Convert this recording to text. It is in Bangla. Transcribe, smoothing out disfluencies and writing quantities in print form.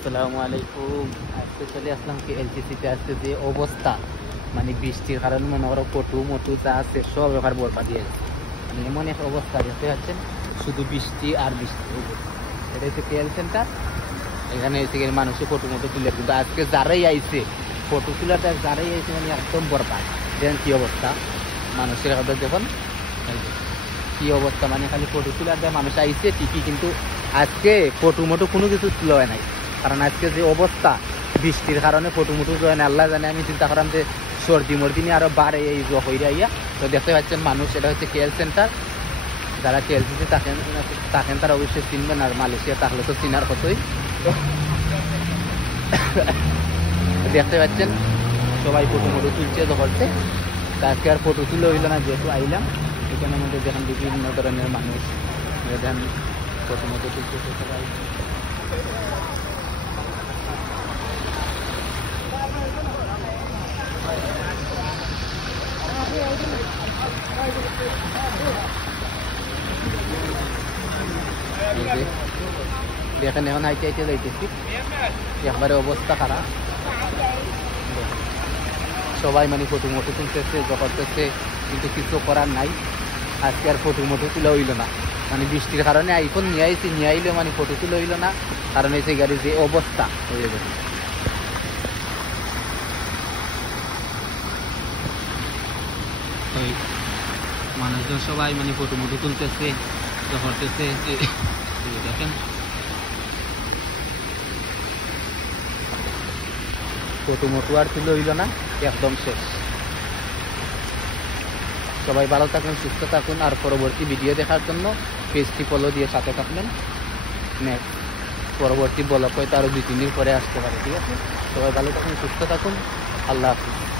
আসসালামু আলাইকুম। আজকে চলে আসলাম কি এলটিসিতে। আজকে যে অবস্থা, মানে বৃষ্টির কারণে মনে করো পটু মটু যা আছে সব এবার বরবাদ দিয়ে গেছে। মানে এমন এক অবস্থা দেখতে পাচ্ছেন, শুধু বৃষ্টি আর বৃষ্টি। এটা হচ্ছে কেএল সেন্টার। এখানে এসে গেলে মানুষের ফটো মটো তুলে, কিন্তু আজকে যারাই আইছে ফটো তোলাটা, যারাই আইছে মানে একদম বরবাদ। দেখেন কি অবস্থা মানুষের কথা, দেখুন কি অবস্থা। মানে খালি ফটো তোলার দেয় মানুষ আইছে ঠিকই, কিন্তু আজকে ফটো মোটো কোনো কিছু তুলে হয় নাই। কারণ আজকে যে অবস্থা বৃষ্টির কারণে ফটো মোটো হয় না, আল্লাহ জানে। আমি চিন্তা করলাম যে সর্দি মর্দি নিয়ে আরো বাড়ে এই হইরা ইয়া। তো দেখতে পাচ্ছেন মানুষ, এটা হচ্ছে কেএল সেন্টার। যারা কেএলসিতে থাকেন তারা অবশ্যই চিনবেন, আর মালয়েশিয়া তাহলে তো চিনার কতই। দেখতে পাচ্ছেন সবাই ফটো মোটো তুলছে করছে। আজকে আর ফটো তুলে হইল না, যেহেতু আইলাম এখানের মধ্যে দেখেন বিভিন্ন ধরনের মানুষ দেখেন ফটো মোটো তুলছে সবাই। দেখেন এখন হাইটে হাইটে যাইতেছি, একবারে অবস্থা খারাপ। সবাই মানে ফটো মোটো তুলতেছে করতেছে, কিন্তু কিছু করার নাই। আজকে আর ফটো মোটো তুলে হইল না, মানে বৃষ্টির কারণে আইফোন নিয়ে আইছি, নিয়ে আইলেও মানে ফটো তুলে হইল না। কারণ হয়েছে গাড়ির যে অবস্থা হয়ে গেছে। মানুষজন সবাই মানে ফটো মোটো তুলতেছে করতেছে। দেখেন ফটো মোটো আর তুলে হইল না, একদম শেষ। সবাই ভালো থাকুন, সুস্থ থাকুন, আর পরবর্তী ভিডিও দেখার জন্য পেজটি ফলো দিয়ে সাথে থাকবেন। নেক্সট পরবর্তী ব্লগ হয়তো আরো 2-3 দিন পরে আসতে পারে। ঠিক আছে, সবাই ভালো থাকুন, সুস্থ থাকুন, আল্লাহ হাফিজ।